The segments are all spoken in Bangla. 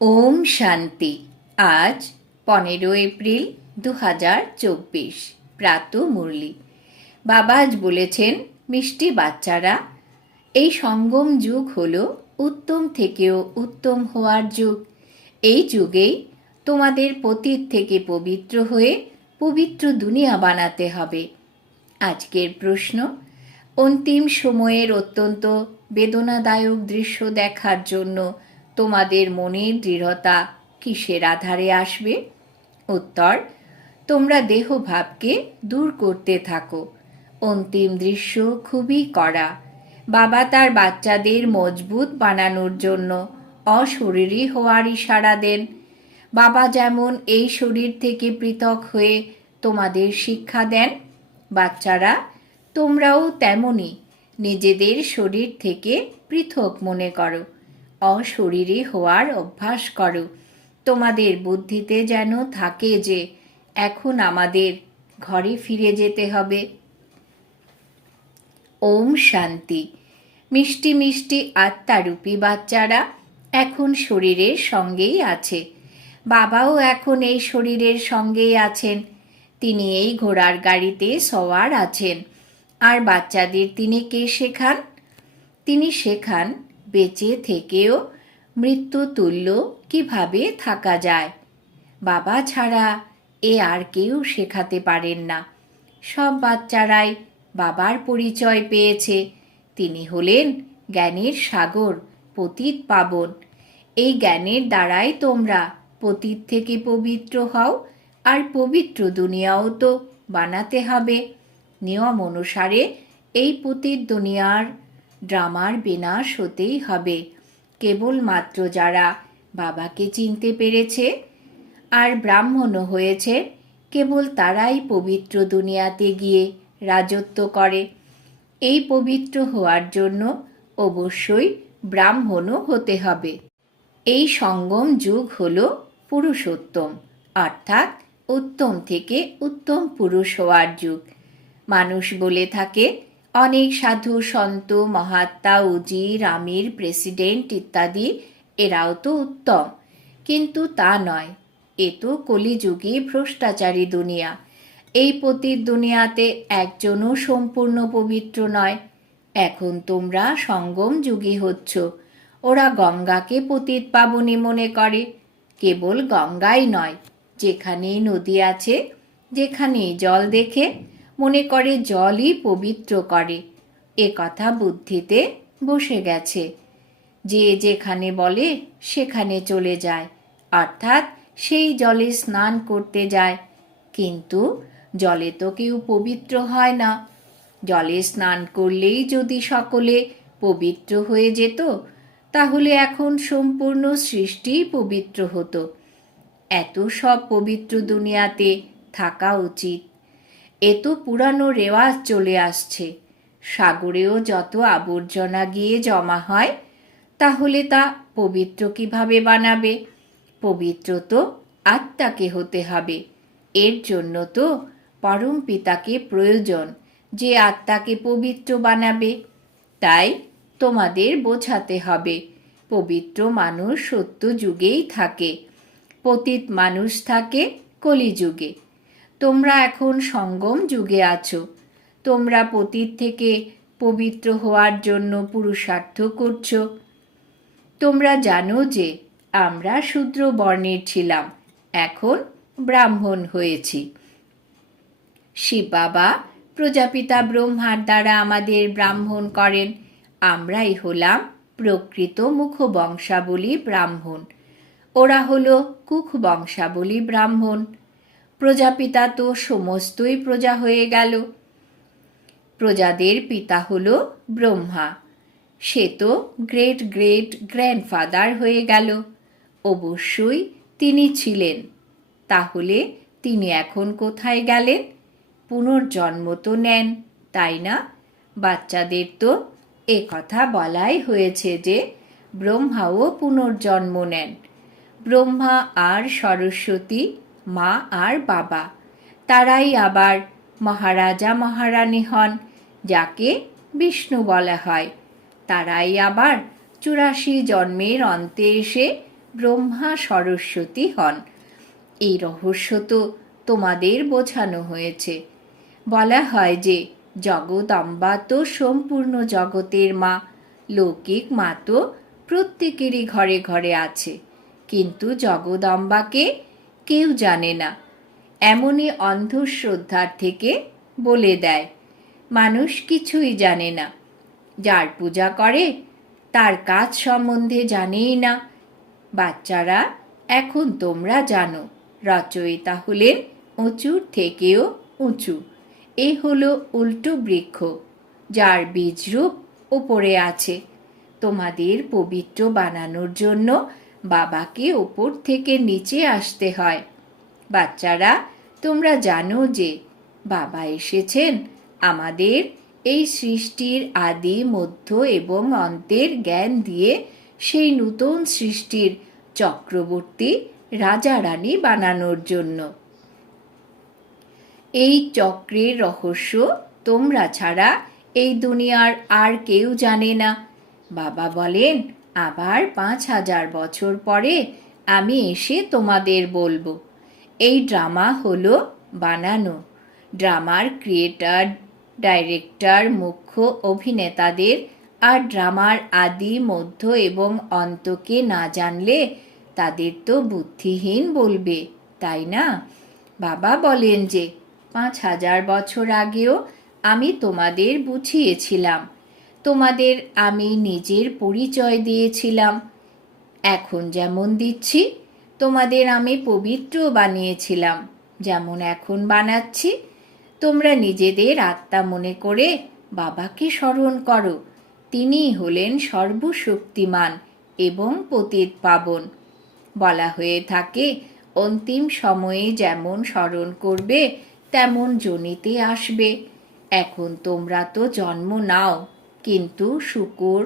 ওম শান্তি। আজ 15 এপ্রিল 2024 প্রাত মুরলি। বাবা আজ বলেছেন, মিষ্টি বাচ্চারা, এই সঙ্গম যুগ হলো উত্তম থেকেও উত্তম হওয়ার যুগ। এই যুগেই তোমাদের পতীত থেকে পবিত্র হয়ে পবিত্র দুনিয়া বানাতে হবে। আজকের প্রশ্ন, অন্তিম সময়ের অত্যন্ত বেদনাদায়ক দৃশ্য দেখার জন্য তোমাদের মনের দৃঢ়তা কিসের আধারে আসবে? উত্তর, তোমরা দেহভাবকে দূর করতে থাকো। অন্তিম দৃশ্য খুবই কড়া। বাবা তার বাচ্চাদের মজবুত বানানোর জন্য অশরীরী হওয়ার ইশারা দেন। বাবা যেমন এই শরীর থেকে পৃথক হয়ে তোমাদের শিক্ষা দেন, বাচ্চারা তোমরাও তেমনি নিজেদের শরীর থেকে পৃথক মনে করো, অশরীরী হওয়ার অভ্যাস করো। তোমাদের বুদ্ধিতে যেন থাকে যে এখন আমাদের ঘরে ফিরে যেতে হবে। ওম শান্তি। মিষ্টি মিষ্টি আত্মারূপী বাচ্চারা এখন শরীরের সঙ্গেই আছে। বাবাও এখন এই শরীরের সঙ্গেই আছেন। তিনি এই ঘোড়ার গাড়িতে সওয়ার আছেন। আর বাচ্চাদের তিনি কে শেখান? তিনি শেখান বেঁচে থেকেও মৃত্যু তুল্য কিভাবে থাকা যায়। বাবা ছাড়া এ আর কেউ শেখাতে পারেন না। সব বাচ্চারাই বাবার পরিচয় পেয়েছে। তিনি হলেন জ্ঞানের সাগর, পতিত পাবন। এই জ্ঞানের দ্বারাই তোমরা পতিত থেকে পবিত্র হও, আর পবিত্র দুনিয়াও তো বানাতে হবে। নিয়ম অনুসারে এই পতিত দুনিয়ার ড্রামার বিনাশ হতেই হবে। কেবলমাত্র যারা বাবাকে চিনতে পেরেছে আর ব্রাহ্মণও হয়েছে, কেবল তারাই পবিত্র দুনিয়াতে গিয়ে রাজত্ব করে। এই পবিত্র হওয়ার জন্য অবশ্যই ব্রাহ্মণও হতে হবে। এই সঙ্গম যুগ হল পুরুষোত্তম, অর্থাৎ উত্তম থেকে উত্তম পুরুষ হওয়ার যুগ। মানুষ বলে থাকে অনেক সাধু সন্ত মহাত্মা উজির আমির প্রেসিডেন্ট ইত্যাদি এরাও তো উত্তম, কিন্তু তা নয়। এ তো কলিযুগে ভ্রষ্টাচারী দুনিয়া। এই পতিত দুনিয়াতে একজনও সম্পূর্ণ পবিত্র নয়। এখন তোমরা সঙ্গম যুগে হচ্ছ। ওরা গঙ্গাকে পতিত পাবনী মনে করে। কেবল গঙ্গাই নয়, যেখানেই নদী আছে, যেখানেই জল দেখে মনে করে জলই পবিত্র করে। এ কথা বুদ্ধিতে বসে গেছে। যে যেখানে বলে সেখানে চলে যায়, অর্থাৎ সেই জলে স্নান করতে যায়। কিন্তু জলে তো কেউ পবিত্র হয় না। জলে স্নান করলেই যদি সকলে পবিত্র হয়ে যেত, তাহলে এখন সম্পূর্ণ সৃষ্টিই পবিত্র হতো। এত সব পবিত্র দুনিয়াতে থাকা উচিত। এ তো পুরানো রেওয়াজ চলে আসছে। সাগরেও যত আবর্জনা গিয়ে জমা হয়, তাহলে তা পবিত্র কিভাবে বানাবে? পবিত্র তো আত্মাকে হতে হবে। এর জন্য তো পরম পিতাকে প্রয়োজন, যে আত্মাকে পবিত্র বানাবে। তাই তোমাদের বোঝাতে হবে, পবিত্র মানুষ সত্য যুগেই থাকে, পতিত মানুষ থাকে কলিযুগে। তোমরা এখন সঙ্গম যুগে আছো। তোমরা পতিত থেকে পবিত্র হওয়ার জন্য পুরুষার্থ করছো। তোমরা জানো যে আমরা শূদ্র বর্ণের ছিলাম, এখন ব্রাহ্মণ হয়েছি। শিব বাবা প্রজাপিতা ব্রহ্মার দ্বারা আমাদের ব্রাহ্মণ করেন। আমরাই হলাম প্রকৃত মুখ বংশাবলী ব্রাহ্মণ। ওরা হলো কুখ বংশাবলী ব্রাহ্মণ। প্রজাপিতা তো সমস্তই প্রজা হয়ে গেল। প্রজাদের পিতা হলো ব্রহ্মা। সে তো গ্রেট গ্রেট গ্র্যান্ডফাদার হয়ে গেল। অবশ্যই তিনি ছিলেন। তাহলে তিনি এখন কোথায় গেলেন? পুনর্জন্ম তো নেন, তাই না? বাচ্চাদের তো এ কথা বলাই হয়েছে যে ব্রহ্মাও পুনর্জন্ম নেন। ব্রহ্মা আর সরস্বতী, মা আর বাবা, তারাই আবার মহারাজা মহারানী হন, যাকে বিষ্ণু বলা হয়। তারাই আবার 84 জন্মের অন্তে এসে ব্রহ্মা সরস্বতী হন। এই রহস্য তো তোমাদের বোঝানো হয়েছে। বলা হয় যে জগদম্বা তো সম্পূর্ণ জগতের মা, লৌকিক মা তো প্রত্যেকেরই ঘরে ঘরে আছে, কিন্তু জগদম্বাকে কেউ জানে না। এমনই অন্ধশ্রদ্ধার থেকে বলে দেয় মানুষ কিছুই জানে না। যার পূজা করে তার কাজ সম্বন্ধে জানেই না। বাচ্চারা, এখন তোমরা জানো রচয়িতা হলেন উঁচুর থেকেও উঁচু। এ হলো উল্টো বৃক্ষ, যার বীজরূপ ওপরে আছে। তোমাদের পবিত্র বানানোর জন্য বাবাকে ওপর থেকে নিচে আসতে হয়। বাচ্চারা, তোমরা জানো যে বাবা এসেছেন আমাদের এই সৃষ্টির আদি, মধ্য এবং অন্তের জ্ঞান দিয়ে সেই নূতন সৃষ্টির চক্রবর্তী রাজা রানী বানানোর জন্য। এই চক্রের রহস্য তোমরা ছাড়া এই দুনিয়ার আর কেউ জানে না। বাবা বলেন, আবার 5000 বছর পরে আমি এসে তোমাদের বলবো। এই ড্রামা হলো বানানো। ড্রামার ক্রিয়েটর, ডাইরেক্টর, মুখ্য অভিনেতাদের আর ড্রামার আদি, মধ্য এবং অন্তকে না জানলে তাদের তো বুদ্ধিহীন বলবে, তাই না? বাবা বলেন যে 5000 বছর আগেও আমি তোমাদের বুঝিয়েছিলাম, তোমাদের আমি নিজের পরিচয় দিয়েছিলাম। এখন যেমন দিচ্ছি, তোমাদের আমি পবিত্র বানিয়েছিলাম যেমন এখন বানাচ্ছি। তোমরা নিজেদের আত্মা মনে করে বাবাকে স্মরণ করো। তিনিই হলেন সর্বশক্তিমান এবং পতিত পাবন। বলা হয়ে থাকে, অন্তিম সময়ে যেমন স্মরণ করবে তেমন যোনিতে আসবে। এখন তোমরা তো জন্ম নাও, কিন্তু শূকর,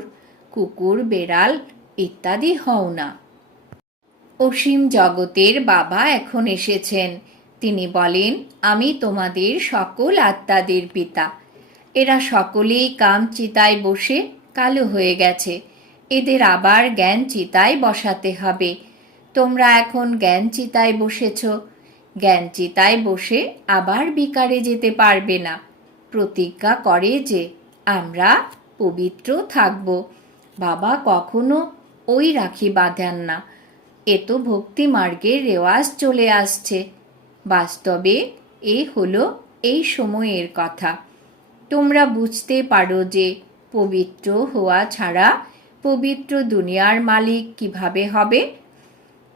কুকুর, বেড়াল ইত্যাদি হও না। অসীম জগতের বাবা এখন এসেছেন। তিনি বলেন, আমি তোমাদের সকল আত্মাদের পিতা। এরা সকলেই কাম চিতায় বসে কালো হয়ে গেছে। এদের আবার জ্ঞান চিতায় বসাতে হবে। তোমরা এখন জ্ঞান চিতায় বসেছ। জ্ঞান চিতায় বসে আবার বিকারে যেতে পারবে না। প্রতিজ্ঞা করে যে আমরা পবিত্র থাকব। বাবা কখনো ওই রাখি বাঁধেন না। এ তো ভক্তি মার্গের রেওয়াজ চলে আসছে। বাস্তবে এ হলো এই সময়ের কথা। তোমরা বুঝতে পারো যে পবিত্র হওয়া ছাড়া পবিত্র দুনিয়ার মালিক কিভাবে হবে।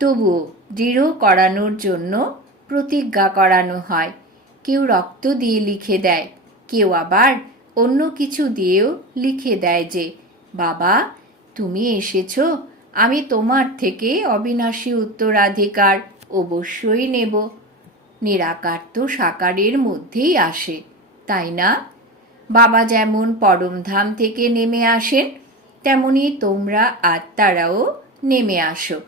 তবুও দৃঢ় করানোর জন্য প্রতিজ্ঞা করানো হয়। কেউ রক্ত দিয়ে লিখে দেয়, কেউ আবার অন্য কিছু দিয়েও লিখে দেয় যে বাবা তুমি এসেছো, আমি তোমার থেকে অবিনাশী উত্তরাধিকার অবশ্যই নেব। নিরাকার তো সাকারের মধ্যেই আসে, তাই না? বাবা যেমন পরমধাম থেকে নেমে আসেন, তেমনি তোমরা আত্মারাও নেমে আসো।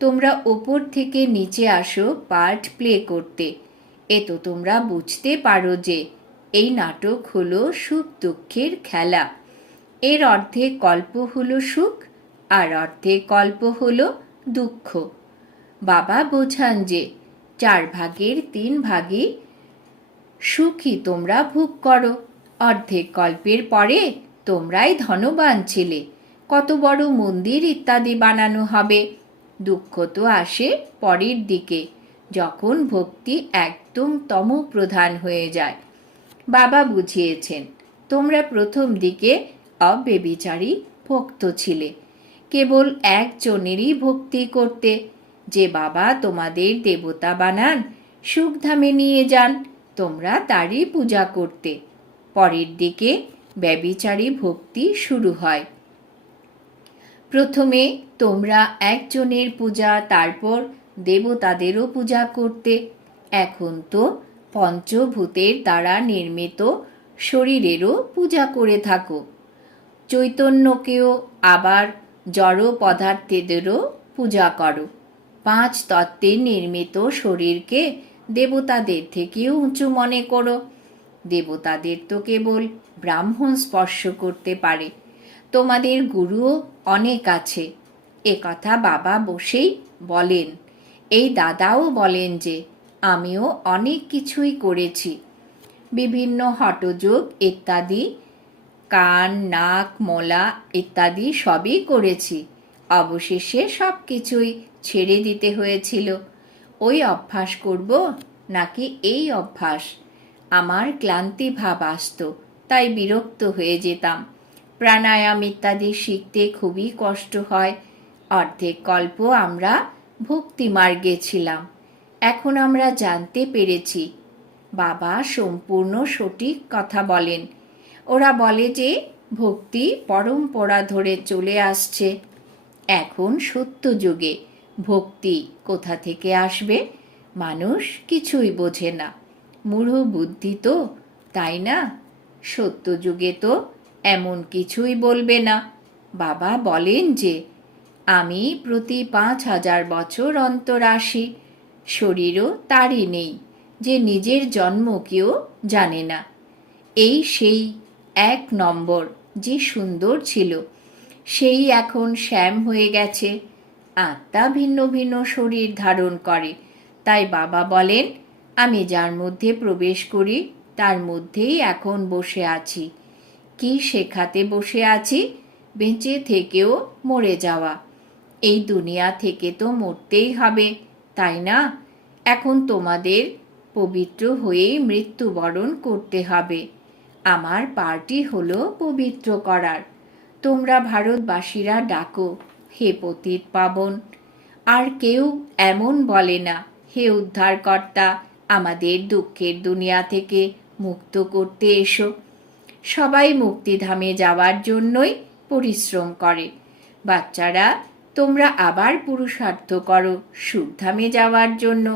তোমরা ওপর থেকে নিচে আসো পার্ট প্লে করতে। এ তো তোমরা বুঝতে পারো যে এই নাটক হলো সুখ দুঃখের খেলা। এর অর্ধেক গল্প হলো সুখ আর অর্ধেক গল্প হলো দুঃখ। বাবা বোঝান যে 4 ভাগের 3 ভাগই সুখই তোমরা ভোগ করো। অর্ধেক গল্পের পরে তোমরাই ধনবান ছিলে, কত বড় মন্দির ইত্যাদি বানানো হবে। দুঃখ তো আসে পরের দিকে, যখন ভক্তি একদম তমপ্রধান হয়ে যায়। বাবা বুঝিয়েছেন, তোমরা প্রথম দিকে অব্যভিচারী ভক্ত ছিলে, কেবল একজনেরই ভক্তি করতে, যে বাবা তোমাদের দেবতা বানান, সুখধামে নিয়ে যান, তোমরা তারই পূজা করতে। পরের দিকে ব্যভিচারী ভক্তি শুরু হয়। প্রথমে তোমরা একজনের পূজা, তারপর দেবতাদেরও পূজা করতে। এখন তো পঞ্চভূতের দ্বারা নির্মিত শরীরেরও পূজা করে থাকো। চৈতন্যকেও আবার জড় পদার্থেদেরও পূজা করো। 5 তত্ত্বের নির্মিত শরীরকে দেবতাদের থেকেও উঁচু মনে করো। দেবতাদের তো কেবল ব্রাহ্মণ স্পর্শ করতে পারে। তোমাদের গুরুও অনেক আছে, এ কথা বাবা বসেই বলেন। এই দাদাও বলেন যে আমিও অনেক কিছুই করেছি, বিভিন্ন হঠযোগ ইত্যাদি, কান নাক মলা ইত্যাদি সবই করেছি। অবশেষে সব কিছুই ছেড়ে দিতে হয়েছিল। ওই অভ্যাস করব নাকি এই অভ্যাস? আমার ক্লান্তি ভাব আসত, তাই বিরক্ত হয়ে যেতাম। প্রাণায়াম ইত্যাদি শিখতে খুবই কষ্ট হয়। অর্ধেক কল্প আমরা ভক্তি মার্গে ছিলাম, এখন আমরা জানতে পেরেছি। বাবা সম্পূর্ণ সঠিক কথা বলেন। ওরা বলে যে ভক্তি পরম্পরা ধরে চলে আসছে। এখন সত্যযুগে ভক্তি কোথা থেকে আসবে? মানুষ কিছুই বোঝে না, মূঢ় বুদ্ধি তো, তাই না? সত্যযুগে তো এমন কিছুই বলবে না। বাবা বলেন যে আমি প্রতি 5,000 বছর অন্তর আসি। শরীরও তারই নেই, যে নিজের জন্ম কেউ জানে না। এই সেই 1 নম্বর যে সুন্দর ছিল, সেই এখন শ্যাম হয়ে গেছে। আত্মা ভিন্ন ভিন্ন শরীর ধারণ করে। তাই বাবা বলেন আমি যার মধ্যে প্রবেশ করি তার মধ্যেই এখন বসে আছি। কি শেখাতে বসে আছি? বেঁচে থেকেও মরে যাওয়া। এই দুনিয়া থেকে তো মরতেই হবে, তাই না? এখন তোমাদের পবিত্র হয়েই মৃত্যুবরণ করতে হবে। আমার পার্টি হলো পবিত্র করার। তোমরা ভারতবাসীরা ডাকো হে পতিত পাবন। আর কেউ এমন বলে না হে উদ্ধারকর্তা, আমাদের দুঃখের দুনিয়া থেকে মুক্ত করতে এসো। সবাই মুক্তিধামে যাওয়ার জন্যই পরিশ্রম করে। বাচ্চারা, তোমরা আবার পুরুষার্থ করো সুখধামে যাওয়ার জন্য।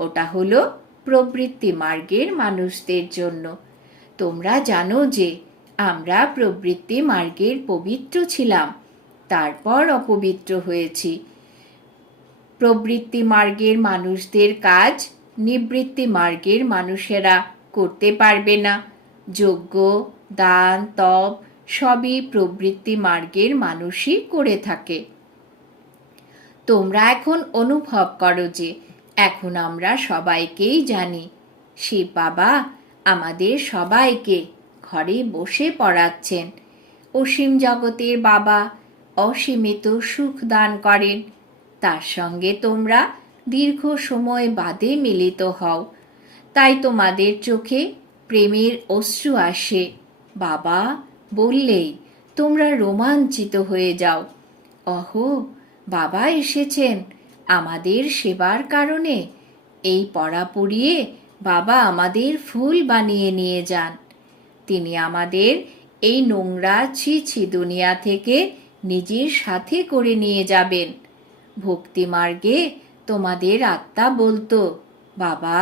ওটা হলো প্রবৃত্তি মার্গের মানুষদের জন্য। তোমরা জানো যে আমরা প্রবৃত্তি মার্গের পবিত্র ছিলাম, তারপর অপবিত্র হয়েছি। প্রবৃত্তি মার্গের মানুষদের কাজ নিবৃত্তি মার্গের মানুষেরা করতে পারবে না। যজ্ঞ দান তপ সবই প্রবৃত্তি মার্গের মানুষই করে থাকে। তোমরা এখন অনুভব করো যে এখন আমরা সবাইকেই জানি। শিব বাবা আমাদের সবাইকে ঘরে বসে পড়াচ্ছেন। অসীম জগতের বাবা অসীমিত সুখ দান করেন। তার সঙ্গে তোমরা দীর্ঘ সময় বাদে মিলিত হও, তাই তোমাদের চোখে প্রেমের অশ্রু আসে। বাবা বললেই তোমরা রোমাঞ্চিত হয়ে যাও। অহো, বাবা এসেছেন আমাদের সেবার কারণে। এই পড়া পড়িয়ে বাবা আমাদের ফুল বানিয়ে নিয়ে যান। তিনি আমাদের এই নোংরা ছি দুনিয়া থেকে নিজের সাথে করে নিয়ে যাবেন। ভক্তি মার্গে তোমাদের আত্মা বলতো, বাবা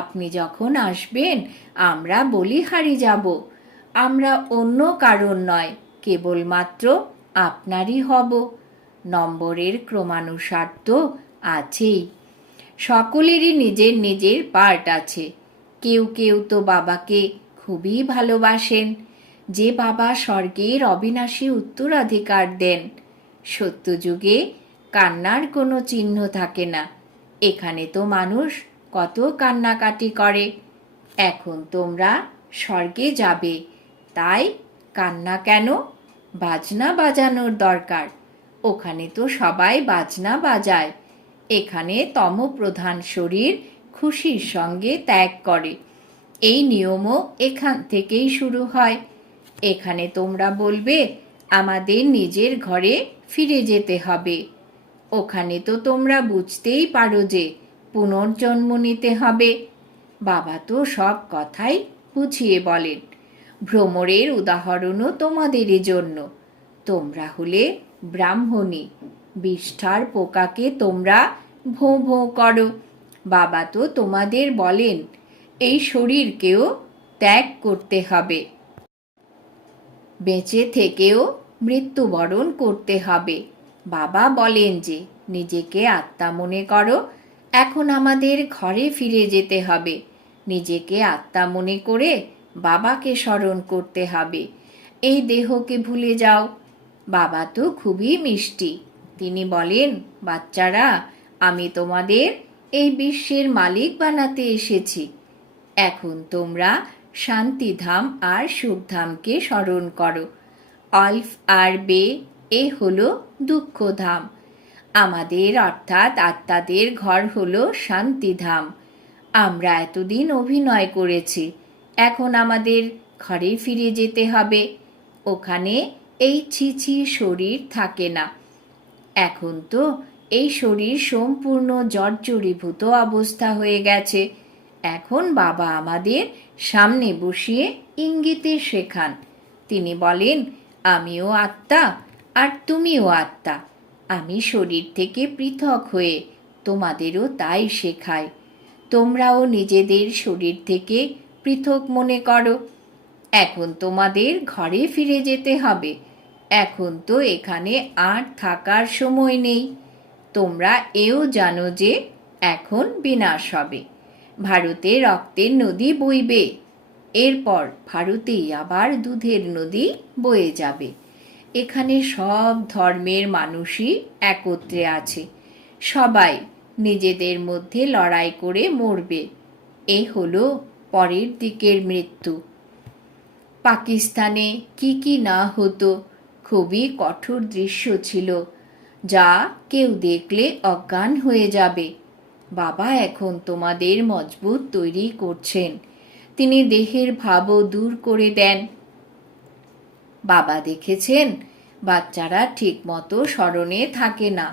আপনি যখন আসবেন আমরা বলিহারি যাব। আমরা অন্য কারণ নয়, কেবলমাত্র আপনারই হব। নম্বরের ক্রমানুসার তো আছেই। সকলেরই নিজের নিজের পার্ট আছে। কেউ কেউ তো বাবাকে খুবই ভালোবাসেন, যে বাবা স্বর্গের অবিনাশী উত্তরাধিকার দেন। সত্যযুগে কান্নার কোনো চিহ্ন থাকে না। এখানে তো মানুষ কত কান্নাকাটি করে। এখন তোমরা স্বর্গে যাবে, তাই কান্না কেন? বাজনা বাজানোর দরকার। ওখানে তো সবাই বাজনা বাজায়। এখানে তমপ্রধান শরীর খুশির সঙ্গে ত্যাগ করে। এই নিয়মও এখান থেকেই শুরু হয়। এখানে তোমরা বলবে আমাদের নিজের ঘরে ফিরে যেতে হবে। ওখানে তো তোমরা বুঝতেই পারো যে পুনর্জন্ম নিতে হবে। বাবা তো সব কথাই বুঝিয়ে বলেন। ভ্রমরের উদাহরণও তোমাদেরই জন্য। তোমরা হলে ব্রাহ্মণী, বিষ্ঠার পোকাকে তোমরা ভোঁ ভোঁ করো। বাবা তো তোমাদের বলেন এই শরীরকেও ত্যাগ করতে হবে, বেঁচে থেকেও মৃত্যুবরণ করতে হবে। বাবা বলেন যে নিজেকে আত্মা মনে করো। এখন আমাদের ঘরে ফিরে যেতে হবে। নিজেকে আত্মা মনে করে বাবাকে স্মরণ করতে হবে। এই দেহকে ভুলে যাও। বাবা তো খুবই মিষ্টি, তিনি বলেন, বাচ্চারা, আমি তোমাদের এই বিশ্বের মালিক বানাতে এসেছি। এখন তোমরা শান্তিধাম আর সুখধামকে স্মরণ করো। অল্ফ আর বে, এ হলো দুঃখধাম। আমাদের অর্থাৎ আত্মাদের ঘর হলো শান্তিধাম। আমরা এতদিন অভিনয় করেছি, এখন আমাদের ঘরে ফিরে যেতে হবে। ওখানে এই ছিছি শরীর থাকে না। এখন তো এই শরীর সম্পূর্ণ জর্জরীভূত অবস্থা হয়ে গেছে। এখন বাবা আমাদের সামনে বসিয়ে ইঙ্গিতে শেখান। তিনি বলেন, আমিও আত্মা আর তুমিও আত্মা। আমি শরীর থেকে পৃথক হয়ে তোমাদেরও তাই শেখাই। তোমরাও নিজেদের শরীর থেকে পৃথক মনে করো। এখন তোমাদের ঘরে ফিরে যেতে হবে। এখন তো এখানে আর থাকার সময় নেই। তোমরা এও জানো যে এখন বিনাশ হবে। ভারতে রক্তের নদী বইবে, এরপর ভারতেই আবার দুধের নদী বয়ে যাবে। এখানে সব ধর্মের মানুষই একত্রে আছে। সবাই নিজেদের মধ্যে লড়াই করে মরবে। এ হলো পরের দিকের মৃত্যু। পাকিস্তানে কি কি না হতো, খুবই কঠোর দৃশ্য ছিল, যা কেউ দেখলে অজ্ঞান হয়ে যাবে। বাবা এখন তোমাদের মজবুত তৈরি করছেন। তিনি দেহের ভাবও দূর করে দেন। বাবা দেখেছেন, বাচ্চারা ঠিকমতো স্মরণে থাকে না,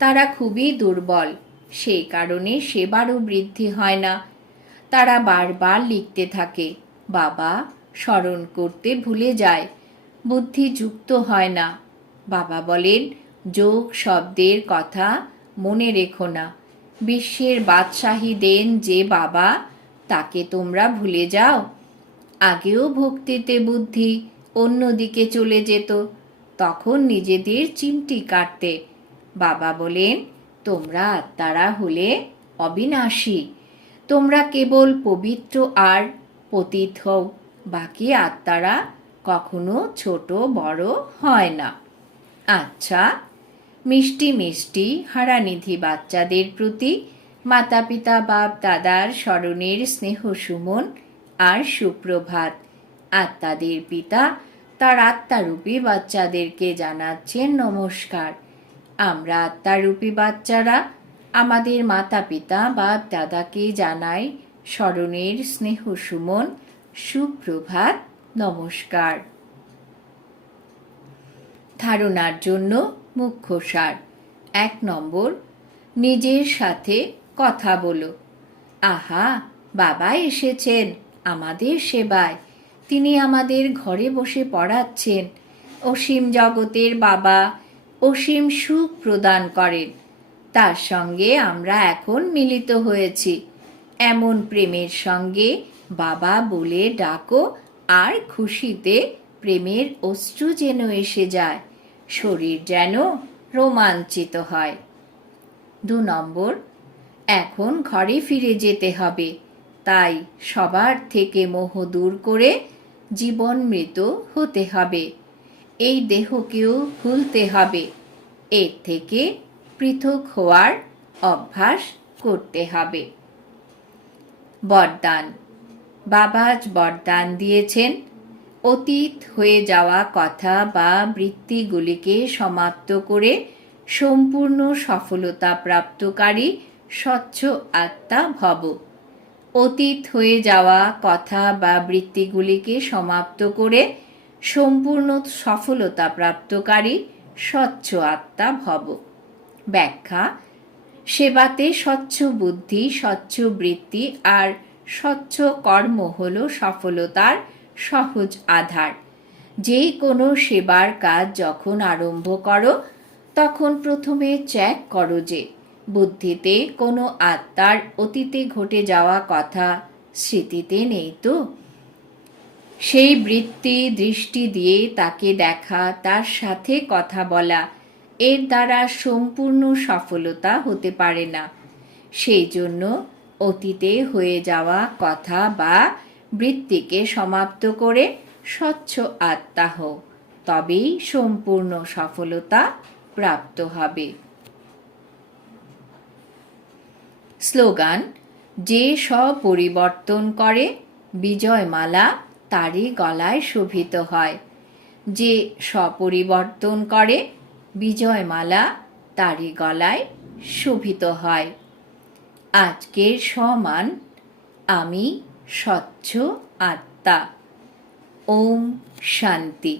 তারা খুবই দুর্বল। সেই কারণে সেবারও বৃদ্ধি হয় না। তারা বারবার লিখতে থাকে, বাবা স্মরণ করতে ভুলে যায়, বুদ্ধি যুক্ত হয় না। বাবা বলেন, যোগ শব্দের কথা মনে রেখো না। বিশ্বের বাদশাহী দেন যে বাবা, তাকে তোমরা ভুলে যাও। আগেও ভক্তিতে বুদ্ধি অন্যদিকে চলে যেত, তখন নিজেদের চিমটি কাটতে। বাবা বলেন, তোমরা আত্মারা হলে অবিনাশী। তোমরা কেবল পবিত্র আর পতিত হও। বাকি আত্মারা কখনো ছোট বড় হয় না। আচ্ছা, মিষ্টি মিষ্টি হারানিধি বাচ্চাদের প্রতি মাতা পিতা বাপ দাদার স্মরণের স্নেহ সুমন আর সুপ্রভাত। আত্মাদের পিতা তার আত্মারূপী বাচ্চাদেরকে জানাচ্ছেন নমস্কার। আমরা আত্মারূপী বাচ্চারা আমাদের মাতা পিতা বাপ দাদাকে জানাই স্মরণের স্নেহ সুমন, সুপ্রভাত, নমস্কার। ধারণার জন্য মুখ্য সার। 1 নম্বর, নিজের সাথে কথা বলো। আহা, বাবা এসেছেন আমাদের সেবায়। তিনি আমাদের ঘরে বসে পড়াচ্ছেন। অসীম জগতের বাবা অসীম সুখ প্রদান করেন। তার সঙ্গে আমরা এখন মিলিত হয়েছি। এমন প্রেমের সঙ্গে বাবা বলে ডাকো, আর খুশিতে প্রেমের অশ্রু যেন এসে যায়, শরীর যেন রোমাঞ্চিত হয়। 2 নম্বর, এখন ঘরে ফিরে যেতে হবে। তাই সবার থেকে মোহ দূর করে জীবন মৃত হতে হবে। এই দেহকেও ভুলতে হবে। এর থেকে পৃথক হওয়ার অভ্যাস করতে হবে। বরদান। বাবা আজ বরদান দিয়েছেন, অতীত হয়ে যাওয়া কথা বা বৃত্তিগুলিকে সমাপ্ত করে সম্পূর্ণ সফলতা প্রাপ্তকারী স্বচ্ছ আত্মা ভব। অতীত হয়ে যাওয়া কথা বা বৃত্তিগুলিকে সমাপ্ত করে সম্পূর্ণ সফলতা প্রাপ্তকারী স্বচ্ছ আত্মা ভব। ব্যাখ্যা: সেবাতে স্বচ্ছ বুদ্ধি, স্বচ্ছ বৃত্তি আর স্বচ্ছ কর্ম হল সফলতার সহজ আধার। যে কোনো সেবার কাজ যখন আরম্ভ করো, তখন প্রথমে চেক করো যে বুদ্ধিতে কোনো আত্মার অতীতে ঘটে যাওয়া কথা স্মৃতিতে নেই তো। সেই বৃত্তি দৃষ্টি দিয়ে তাকে দেখা, তার সাথে কথা বলা, এর দ্বারা সম্পূর্ণ সফলতা হতে পারে না। সেই জন্য অতীতে হয়ে যাওয়া কথা বা বৃত্তিকে সমাপ্ত করে স্বচ্ছ আত্মা হও, তবেই সম্পূর্ণ সফলতা প্রাপ্ত হবে। স্লোগান: যে স্বপরিবর্তন করে বিজয়মালা তারই গলায় শোভিত হয়। যে স্বপরিবর্তন করে বিজয়মালা তারই গলায় শোভিত হয়। আজকের সমান আমি স্বচ্ছ আত্মা। ওম শান্তি।